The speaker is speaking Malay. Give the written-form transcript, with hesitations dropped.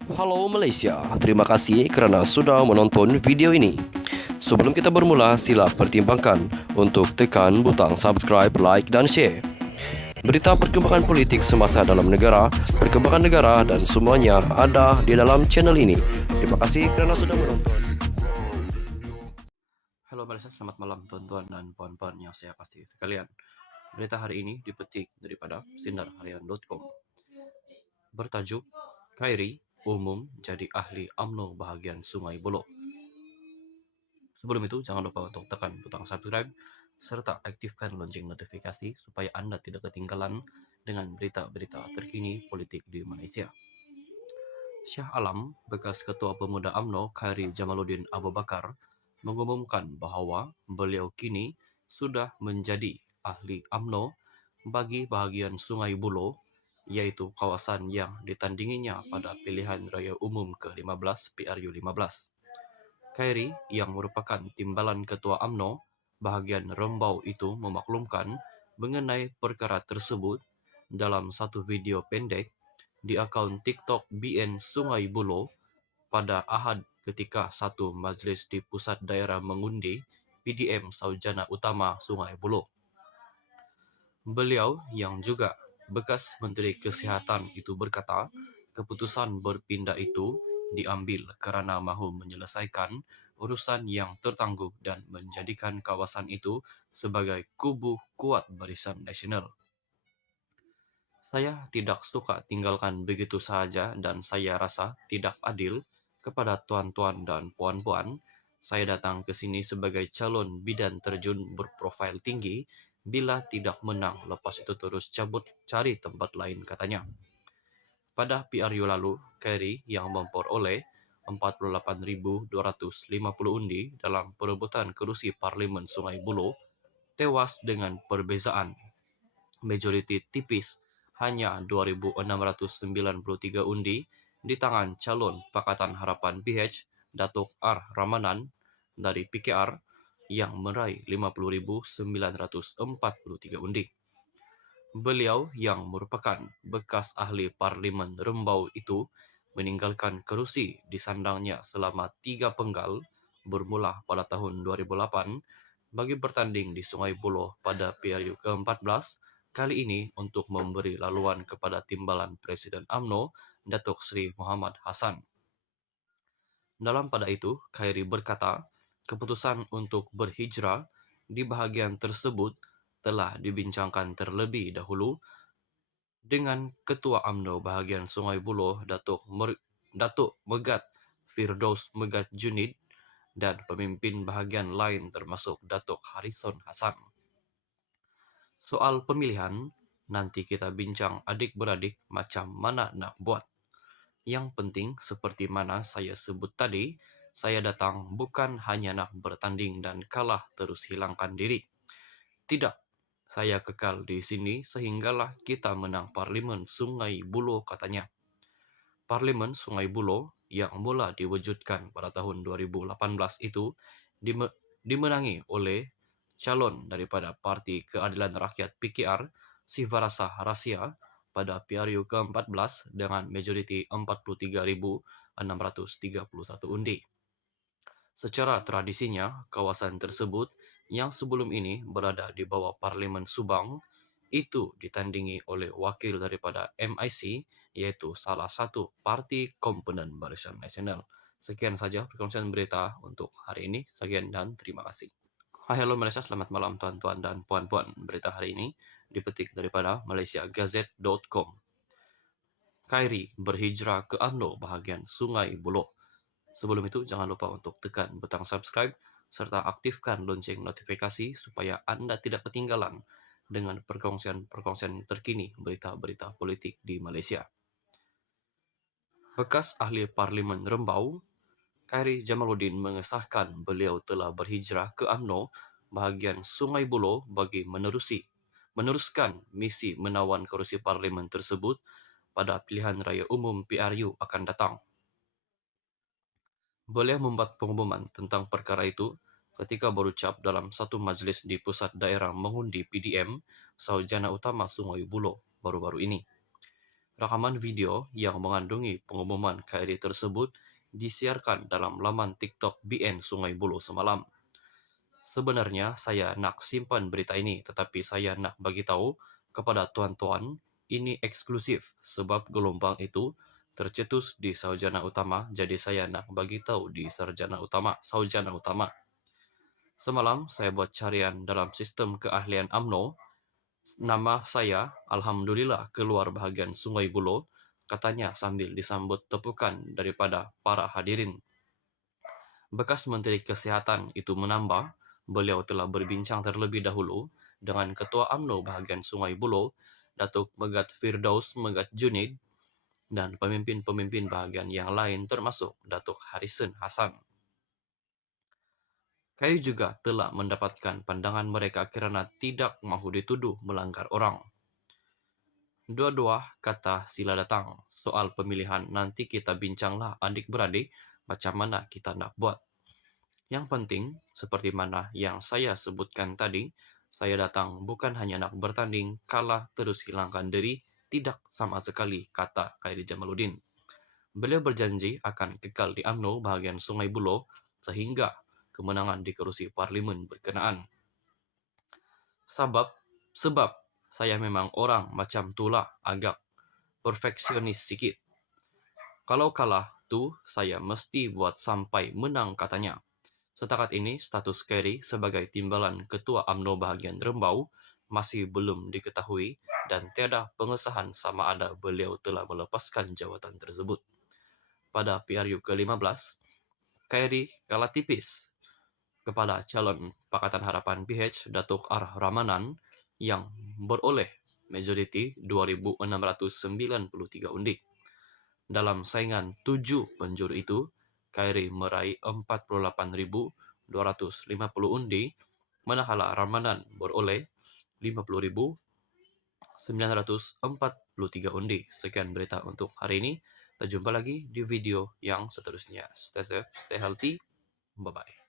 Halo Malaysia, terima kasih kerana sudah menonton video ini. Sebelum kita bermula, sila pertimbangkan untuk tekan butang subscribe, like dan share. Berita perkembangan politik semasa dalam negara, perkembangan negara dan semuanya ada di dalam channel ini. Terima kasih kerana sudah menonton. Halo Malaysia, selamat malam tuan-tuan dan puan-puan yang saya kasih sekalian. Berita hari ini dipetik daripada sinarharian.com. Bertajuk, Khairi umum jadi ahli UMNO bahagian Sungai Buloh. Sebelum itu, jangan lupa untuk tekan butang subscribe serta aktifkan lonceng notifikasi supaya Anda tidak ketinggalan dengan berita-berita terkini politik di Malaysia. Shah Alam, bekas Ketua Pemuda UMNO Khairi Jamaluddin Abu Bakar, mengumumkan bahawa beliau kini sudah menjadi ahli UMNO bagi bahagian Sungai Buloh, iaitu kawasan yang ditandinginya pada pilihan raya umum ke-15 PRU15. Khairi, yang merupakan timbalan Ketua UMNO bahagian Rembau itu, memaklumkan mengenai perkara tersebut dalam satu video pendek di akaun TikTok BN Sungai Buloh pada Ahad ketika satu majlis di Pusat Daerah Mengundi PDM Saujana Utama Sungai Buloh. Beliau yang juga bekas Menteri Kesihatan itu berkata, keputusan berpindah itu diambil kerana mahu menyelesaikan urusan yang tertangguh dan menjadikan kawasan itu sebagai kubu kuat Barisan Nasional. Saya tidak suka tinggalkan begitu sahaja dan saya rasa tidak adil kepada tuan-tuan dan puan-puan. Saya datang ke sini sebagai calon bidan terjun berprofil tinggi. Bila tidak menang, lepas itu terus cabut cari tempat lain, katanya. Pada PRU lalu, Khairi yang memperoleh 48.250 undi dalam perebutan kerusi Parlimen Sungai Buloh tewas dengan perbezaan majoriti tipis, hanya 2.693 undi di tangan calon Pakatan Harapan PH Datuk R. Ramanan dari PKR yang meraih 50.943 undi. Beliau yang merupakan bekas ahli Parlimen Rembau itu meninggalkan kerusi di sandangnya selama 3 penggal bermula pada tahun 2008 bagi bertanding di Sungai Buloh pada PRU ke-14 kali ini untuk memberi laluan kepada timbalan Presiden UMNO Datuk Seri Muhammad Hassan. Dalam pada itu, Khairi berkata, keputusan untuk berhijrah di bahagian tersebut telah dibincangkan terlebih dahulu dengan Ketua UMNO bahagian Sungai Buloh Datuk Megat Firdaus Megat Junid dan pemimpin bahagian lain termasuk Datuk Harrison Hassan. Soal pemilihan, nanti kita bincang adik-beradik macam mana nak buat. Yang penting seperti mana saya sebut tadi, saya datang bukan hanya nak bertanding dan kalah terus hilangkan diri. Tidak, saya kekal di sini sehinggalah kita menang Parlimen Sungai Buloh, katanya. Parlimen Sungai Buloh yang mula diwujudkan pada tahun 2018 itu dimenangi oleh calon daripada Parti Keadilan Rakyat PKR, Sivarasa Rasia, pada PRU ke-14 dengan majoriti 43.631 undi. Secara tradisinya, kawasan tersebut yang sebelum ini berada di bawah Parlimen Subang itu ditandingi oleh wakil daripada MIC, iaitu salah satu parti komponen Barisan Nasional. Sekian saja perkongsian berita untuk hari ini. Sekian dan terima kasih. Hai, hello Malaysia, selamat malam tuan-tuan dan puan-puan. Berita hari ini dipetik daripada malaysiagazette.com. Khairi berhijrah ke UMNO bahagian Sungai Buloh. Sebelum itu, jangan lupa untuk tekan butang subscribe serta aktifkan lonceng notifikasi supaya Anda tidak ketinggalan dengan perkongsian terkini berita-berita politik di Malaysia. Bekas ahli Parlimen Rembau, Khairi Jamaluddin mengesahkan beliau telah berhijrah ke UMNO bahagian Sungai Buloh bagi meneruskan misi menawan kerusi Parlimen tersebut pada pilihan raya umum PRU akan datang. Beliau membuat pengumuman tentang perkara itu ketika berucap dalam satu majlis di Pusat Daerah Mengundi PDM Saujana Utama Sungai Buloh baru-baru ini. Rekaman video yang mengandungi pengumuman KRI tersebut disiarkan dalam laman TikTok BN Sungai Buloh semalam. Sebenarnya saya nak simpan berita ini, tetapi saya nak bagi tahu kepada tuan-tuan ini eksklusif sebab gelombang itu tercetus di Saujana Utama, jadi saya nak bagi tahu di Saujana Utama. Semalam saya buat carian dalam sistem keahlian UMNO. Nama saya, alhamdulillah, keluar bahagian Sungai Buloh, katanya sambil disambut tepukan daripada para hadirin. Bekas Menteri Kesihatan itu menambah, beliau telah berbincang terlebih dahulu dengan Ketua UMNO bahagian Sungai Buloh, Datuk Megat Firdaus Megat Junid, dan pemimpin-pemimpin bahagian yang lain termasuk Datuk Harrison Hassan. KRI juga telah mendapatkan pandangan mereka kerana tidak mahu dituduh melanggar orang. Dua-dua kata sila datang. Soal pemilihan nanti kita bincanglah adik-beradik macam mana kita nak buat. Yang penting, seperti mana yang saya sebutkan tadi, saya datang bukan hanya nak bertanding, kalah terus hilangkan diri, tidak sama sekali, kata KRI Jamaluddin. Beliau berjanji akan kekal di UMNO bahagian Sungai Buloh sehingga kemenangan di kerusi parlimen berkenaan. Sebab saya memang orang macam tulah, agak perfeksionis sikit. Kalau kalah tu, saya mesti buat sampai menang, katanya. Setakat ini, status KRI sebagai timbalan Ketua UMNO bahagian Rembau masih belum diketahui dan tiada pengesahan sama ada beliau telah melepaskan jawatan tersebut. Pada PRU ke-15, KRI kalah tipis kepada calon Pakatan Harapan PH Datuk R. Ramanan yang beroleh majoriti 2,693 undi. Dalam saingan 7 penjuru itu, KRI meraih 48,250 undi, manakala Ramanan beroleh 50,943 undi. Sekian berita untuk hari ini. Kita jumpa lagi di video yang seterusnya. Stay safe, stay healthy. Bye-bye.